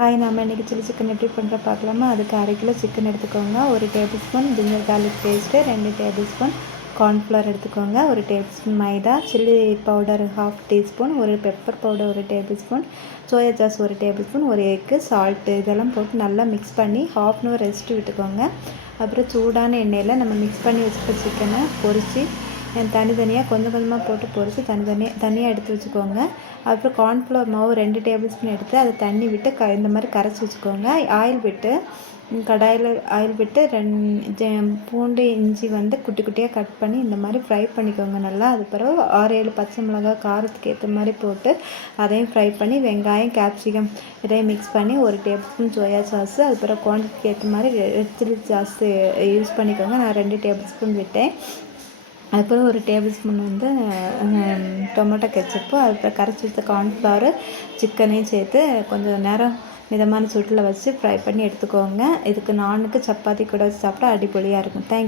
Hi, நம்ம இன்றைக்கி chilli chicken எப்படி பண்ணுற பார்க்கலாமா? அதுக்கு 1/2 கிலோ சிக்கன் எடுத்துக்கோங்க. 1 tablespoon ginger garlic paste, 2 tablespoon cornflour எடுத்துக்கோங்க. 1 டேபிள் ஸ்பூன் மைதா, chilli powder 1/2 teaspoon, 1 pepper powder 1 tablespoon, soya sauce 1 tablespoon, 1 egg, salt இதெல்லாம் போட்டு நல்லா மிக்ஸ் பண்ணி 1/2 அன் ஹவர் ரெஸ்ட்டு விட்டுக்கோங்க. அப்புறம் சூடான எண்ணெயில் நம்ம மிக்ஸ் பண்ணி வச்சுக்க சிக்கனை பொரித்து தனித்தனியாக கொஞ்சம் கொஞ்சமாக போட்டு பொரித்து தனியாக எடுத்து வச்சுக்கோங்க. அப்புறம் கார்ன்ஃப்ளவர் மாவு 2 டேபிள் ஸ்பூன் எடுத்து அதை தண்ணி விட்டு இந்த மாதிரி கரைச்சி வச்சுக்கோங்க. ஆயில் விட்டு கடாயில் ஆயில் விட்டு பூண்டு இஞ்சி குட்டி குட்டியாக கட் பண்ணி இந்த மாதிரி ஃப்ரை பண்ணிக்கோங்க நல்லா. அது பிறகு 6-7 பச்சை மிளகாய் காரத்துக்கு ஏற்ற மாதிரி போட்டு அதையும் ஃப்ரை பண்ணி வெங்காயம் கேப்சிகம் இதையும் மிக்ஸ் பண்ணி 1 டேபிள் ஸ்பூன் சோயா சாஸு, அது பிறகு குவான்டிட்டிக்கு ஏற்ற மாதிரி ரெட் சில்லி சாஸ் யூஸ் பண்ணிக்கோங்க. நான் 2 டேபிள் ஸ்பூன் விட்டேன். அதுக்கப்புறம் 1 டேபிள் ஸ்பூன் டொமேட்டோ கெச்சப்பு, அதுக்கப்புறம் கரைச்சி வச்ச கார்ன்ஃப்ளவர் சிக்கனையும் சேர்த்து கொஞ்சம் நேரம் மிதமான சூட்டில் வச்சு ஃப்ரை பண்ணி எடுத்துக்கோங்க. இதுக்கு நானுக்கு சப்பாத்தி கூட வச்சு சாப்பிட்டா அடிப்பொலியாக இருக்கும். தேங்க்யூ.